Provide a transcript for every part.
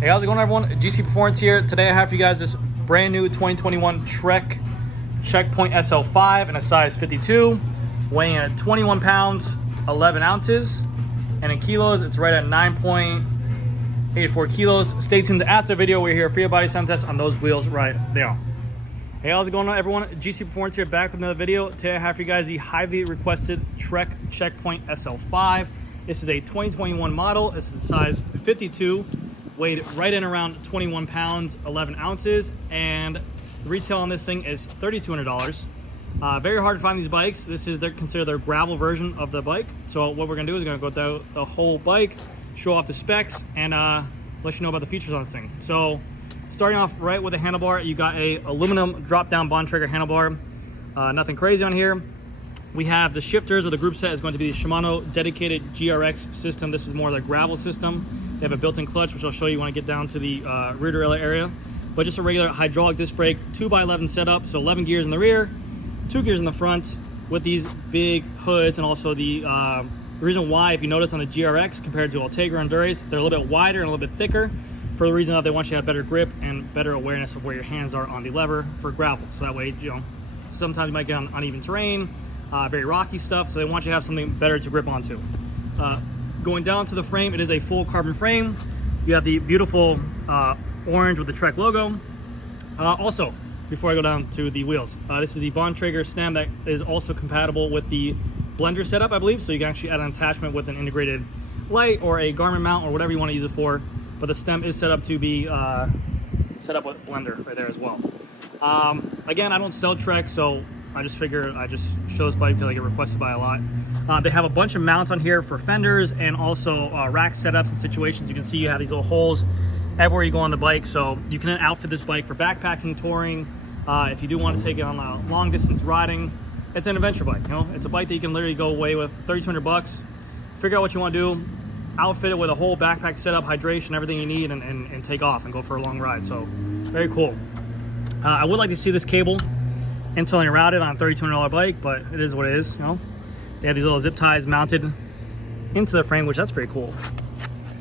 Hey, how's it going, everyone? GC Performance here. Today I have for you guys this brand new 2021 Trek Checkpoint SL5 in a size 52, weighing at 21 pounds, 11 ounces, and in kilos, it's right at 9.84 kilos. Stay tuned after the video. We're here for your body sound test on those wheels right there. Hey, how's it going on, everyone? GC Performance here, back with another video. Today I have for you guys the highly requested Trek Checkpoint SL5. This is a 2021 model. This is a size 52, weighed right in around 21 pounds, 11 ounces, and the retail on this thing is $3,200. Very hard to find these bikes. This is considered their gravel version of the bike. So what we're gonna do is we're gonna go through the whole bike, show off the specs, and let you know about the features on this thing. So starting off right with the handlebar, you got a aluminum drop-down bond trigger handlebar. Nothing crazy on here. We have the shifters, or the group set is going to be the Shimano dedicated GRX system. This is more of the gravel system. They have a built-in clutch, which I'll show you when I get down to the rear derailleur area. But just a regular hydraulic disc brake, 2x11 setup, so 11 gears in the rear, 2 gears in the front, with these big hoods, and also the reason why, if you notice on the GRX compared to Ultegra and Dura-Ace, they're a little bit wider and a little bit thicker, for the reason that they want you to have better grip and better awareness of where your hands are on the lever for gravel. So that way, you know, sometimes you might get on uneven terrain, very rocky stuff, so they want you to have something better to grip onto. Going down to the frame, it is a full carbon frame. You have the beautiful orange with the Trek logo. Also, before I go down to the wheels, this is the bond trigger stem that is also compatible with the blender setup, I believe, so you can actually add an attachment with an integrated light or a Garmin mount or whatever you want to use it for, but the stem is set up to be set up with blender right there as well. Again, I don't sell Trek, so I just figure I just show this bike because I get requested by a lot. They have a bunch of mounts on here for fenders and also rack setups and situations. You can see you have these little holes everywhere you go on the bike, so you can outfit this bike for backpacking, touring. If you do want to take it on long distance riding, it's an adventure bike. You know, it's a bike that you can literally go away with. $3,200. Figure out what you want to do, outfit it with a whole backpack setup, hydration, everything you need, and take off and go for a long ride. So very cool. I would like to see this cable internally routed on a $3,200 bike, but it is what it is. You know, they have these little zip ties mounted into the frame, which that's pretty cool.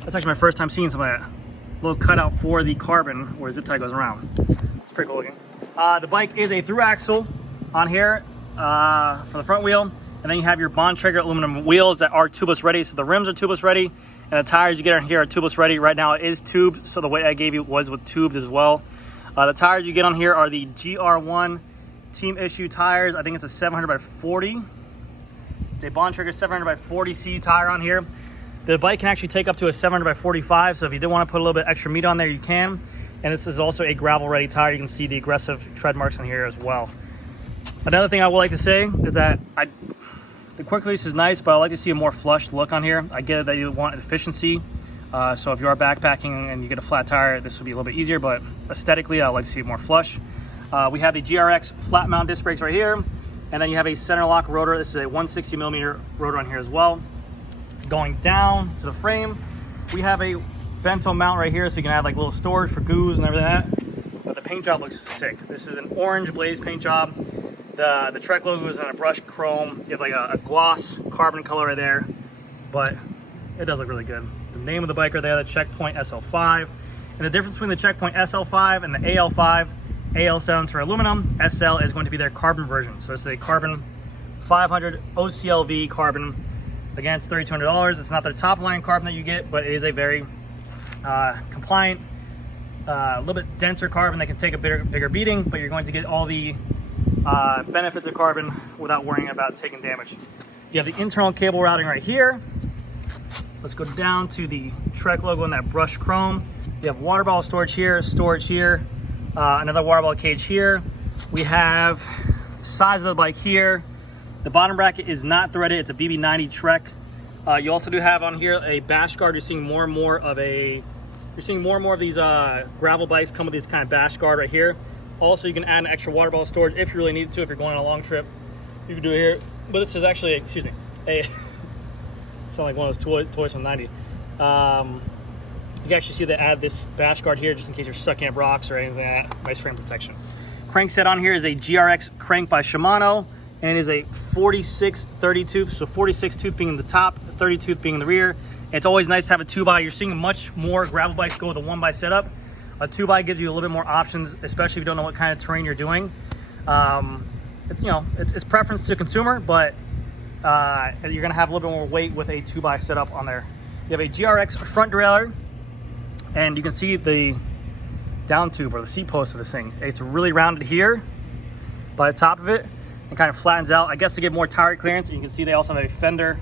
That's actually my first time seeing some of that little cutout for the carbon where the zip tie goes around. It's pretty cool looking. The bike is a through axle on here for the front wheel, and then you have your bond trigger aluminum wheels that are tubeless ready. So the rims are tubeless ready, and the tires you get on here are tubeless ready. Right now it is tubed, so the weight I gave you was with tubed as well. The tires you get on here are the GR1 team issue tires. I think it's a 700 by 40. It's a bond trigger 700 by 40C tire on here. The bike can actually take up to a 700 by 45, so if you did want to put a little bit extra meat on there, you can. And this is also a gravel ready tire. You can see the aggressive tread marks on here as well. Another thing I would like to say is that the quick release is nice, but I like to see a more flush look on here. I get it that you want efficiency, so if you are backpacking and you get a flat tire, this will be a little bit easier, but aesthetically I like to see it more flush. We have the GRX flat mount disc brakes right here, and then you have a center lock rotor. This is a 160 millimeter rotor on here as well. Going down to the frame, we have a bento mount right here, so you can add like little storage for goos and everything like that. But the paint job looks sick. This is an orange blaze paint job. The Trek logo is in a brushed chrome. You have like a gloss carbon color right there, but it does look really good. The name of the bike right there, the Checkpoint SL5. And the difference between the Checkpoint SL5 and the AL5, AL stands for aluminum, SL is going to be their carbon version. So it's a carbon 500 OCLV carbon. Again, it's $3,200. It's not their top line carbon that you get, but it is a very compliant, a little bit denser carbon that can take a bigger beating, but you're going to get all the benefits of carbon without worrying about taking damage. You have the internal cable routing right here. Let's go down to the Trek logo in that brushed chrome. You have water bottle storage here, another water bottle cage here. We have size of the bike here. The bottom bracket is not threaded. It's a BB90 Trek. You also do have on here a bash guard. You're seeing more and more of these gravel bikes come with this kind of bash guard right here. Also, you can add an extra water bottle storage if you really need to. If you're going on a long trip, you can do it here. But this is actually, excuse me, sound like one of those toys from '90. You can actually see they add this bash guard here just in case you're sucking up rocks or anything like that. Nice frame protection. Crank set on here is a GRX crank by Shimano, and it is a 46 30 tooth, so 46 tooth being in the top, 30 tooth being in the rear, It's always nice to have a 2x. You're seeing much more gravel bikes go with a 1x setup. A 2x gives you a little bit more options, especially if you don't know what kind of terrain you're doing. It's preference to consumer, but you're gonna have a little bit more weight with a 2x setup on there. You have a GRX front derailleur, and you can see the down tube or the seat post of this thing. It's really rounded here by the top of it and kind of flattens out, I guess, to get more tire clearance. And you can see they also have a fender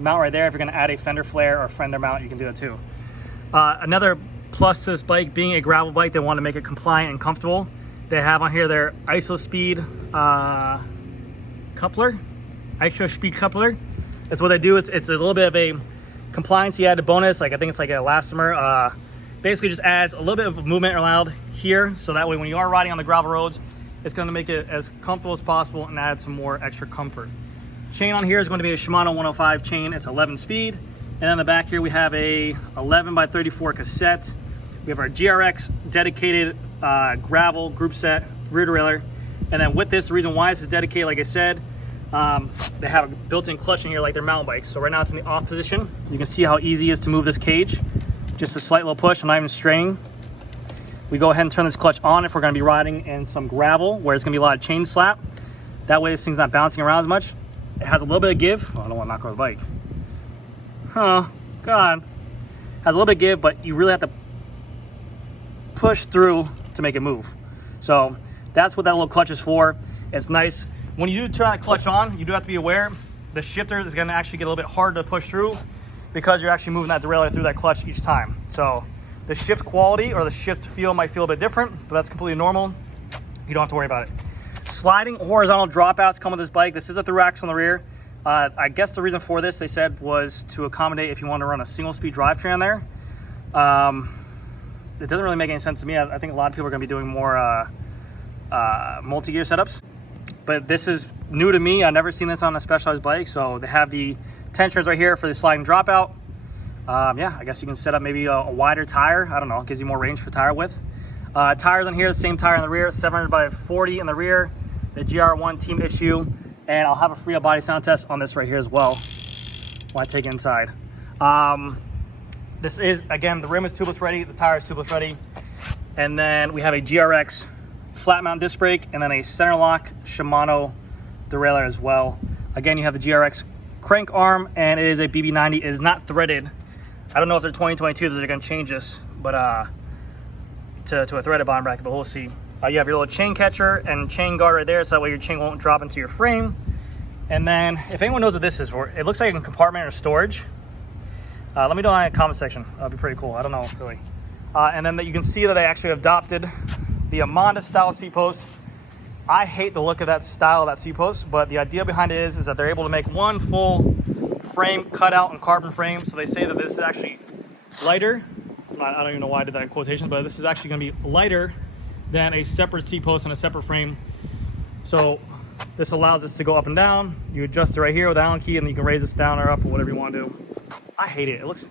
mount right there. If you're gonna add a fender flare or fender mount, you can do that too. Another plus to this bike being a gravel bike, they want to make it compliant and comfortable. They have on here their ISO speed coupler. That's what they do. It's a little bit of a compliance added bonus. Like I think it's like an elastomer. Basically just adds a little bit of movement allowed here, so that way when you are riding on the gravel roads, it's going to make it as comfortable as possible and add some more extra comfort. Chain on here is going to be a Shimano 105 chain. It's 11 speed. And on the back here we have a 11x34 cassette. We have our GRX dedicated gravel group set rear derailleur. And then with this, the reason why this is dedicated, like I said, they have a built-in clutch in here like their mountain bikes. So right now it's in the off position. You can see how easy it is to move this cage. Just a slight little push, I'm not even straining. We go ahead and turn this clutch on if we're gonna be riding in some gravel where it's gonna be a lot of chain slap. That way this thing's not bouncing around as much. It has a little bit of give. Oh, I don't wanna knock over the bike. Oh, God. Has a little bit of give, but you really have to push through to make it move. So that's what that little clutch is for. It's nice. When you do turn that clutch on, you do have to be aware the shifter is gonna actually get a little bit hard to push through because you're actually moving that derailleur through that clutch each time. So the shift quality or the shift feel might feel a bit different, but that's completely normal. You don't have to worry about it. Sliding horizontal dropouts come with this bike. This is a through axle on the rear. I guess the reason for this, they said, was to accommodate if you want to run a single speed drivetrain there. It doesn't really make any sense to me. I think a lot of people are going to be doing more multi-gear setups. But this is new to me. I've never seen this on a Specialized bike. So they have the tensioners right here for the sliding dropout. Yeah, I guess you can set up maybe a wider tire. I don't know, it gives you more range for tire width. Tires on here, the same tire in the rear, 700/40 in the rear, the GR1 team issue, and I'll have a free body sound test on this right here as well when I take it inside. This is, again, the rim is tubeless ready, the tire is tubeless ready, and then we have a GRX flat mount disc brake, and then a center lock Shimano derailleur as well. Again, you have the GRX crank arm, and it is a BB90. It is not threaded. I don't know if they're 2022 that they're going to change this, but to a threaded bottom bracket, but we'll see. You have your little chain catcher and chain guard right there, so that way your chain won't drop into your frame. And then, if anyone knows what this is for, it looks like a compartment or storage. Let me know in the comment section. That'd be pretty cool. I don't know, really. And then you can see that I actually adopted the Amanda style seat post. I hate the look of that style of that seat post, but the idea behind it is that they're able to make one full frame cut out and carbon frame. So they say that this is actually lighter. I don't even know why I did that in quotation, but this is actually going to be lighter than a separate seat post and a separate frame. So this allows us to go up and down. You adjust it right here with the Allen key, and you can raise this down or up or whatever you want to do. I hate it. It looks,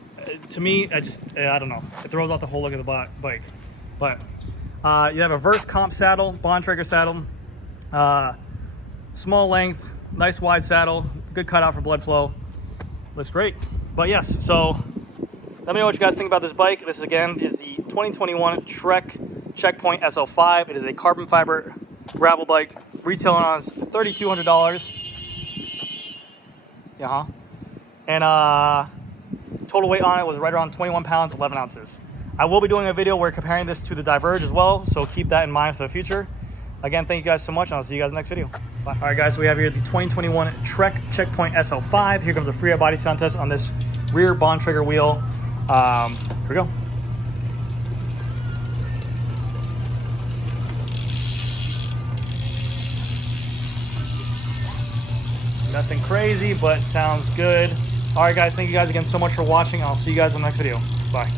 to me, I don't know. It throws off the whole look of the bike. But you have a Verse Comp saddle, Bontrager saddle, small length, nice wide saddle, good cutout for blood flow. Looks great. But yes, so let me know what you guys think about this bike. This again is the 2021 Trek Checkpoint SL5. It is a carbon fiber gravel bike, retailing on $3,200. Yeah, and total weight on it was right around 21 pounds, 11 ounces. I will be doing a video where comparing this to the Diverge as well, so keep that in mind for the future. Again, thank you guys so much, and I'll see you guys in the next video. Bye. All right, guys, so we have here the 2021 Trek Checkpoint SL5. Here comes a free body sound test on this rear Bontrager wheel. Here we go. Nothing crazy, but sounds good. All right, guys, thank you guys again so much for watching. I'll see you guys in the next video. Bye.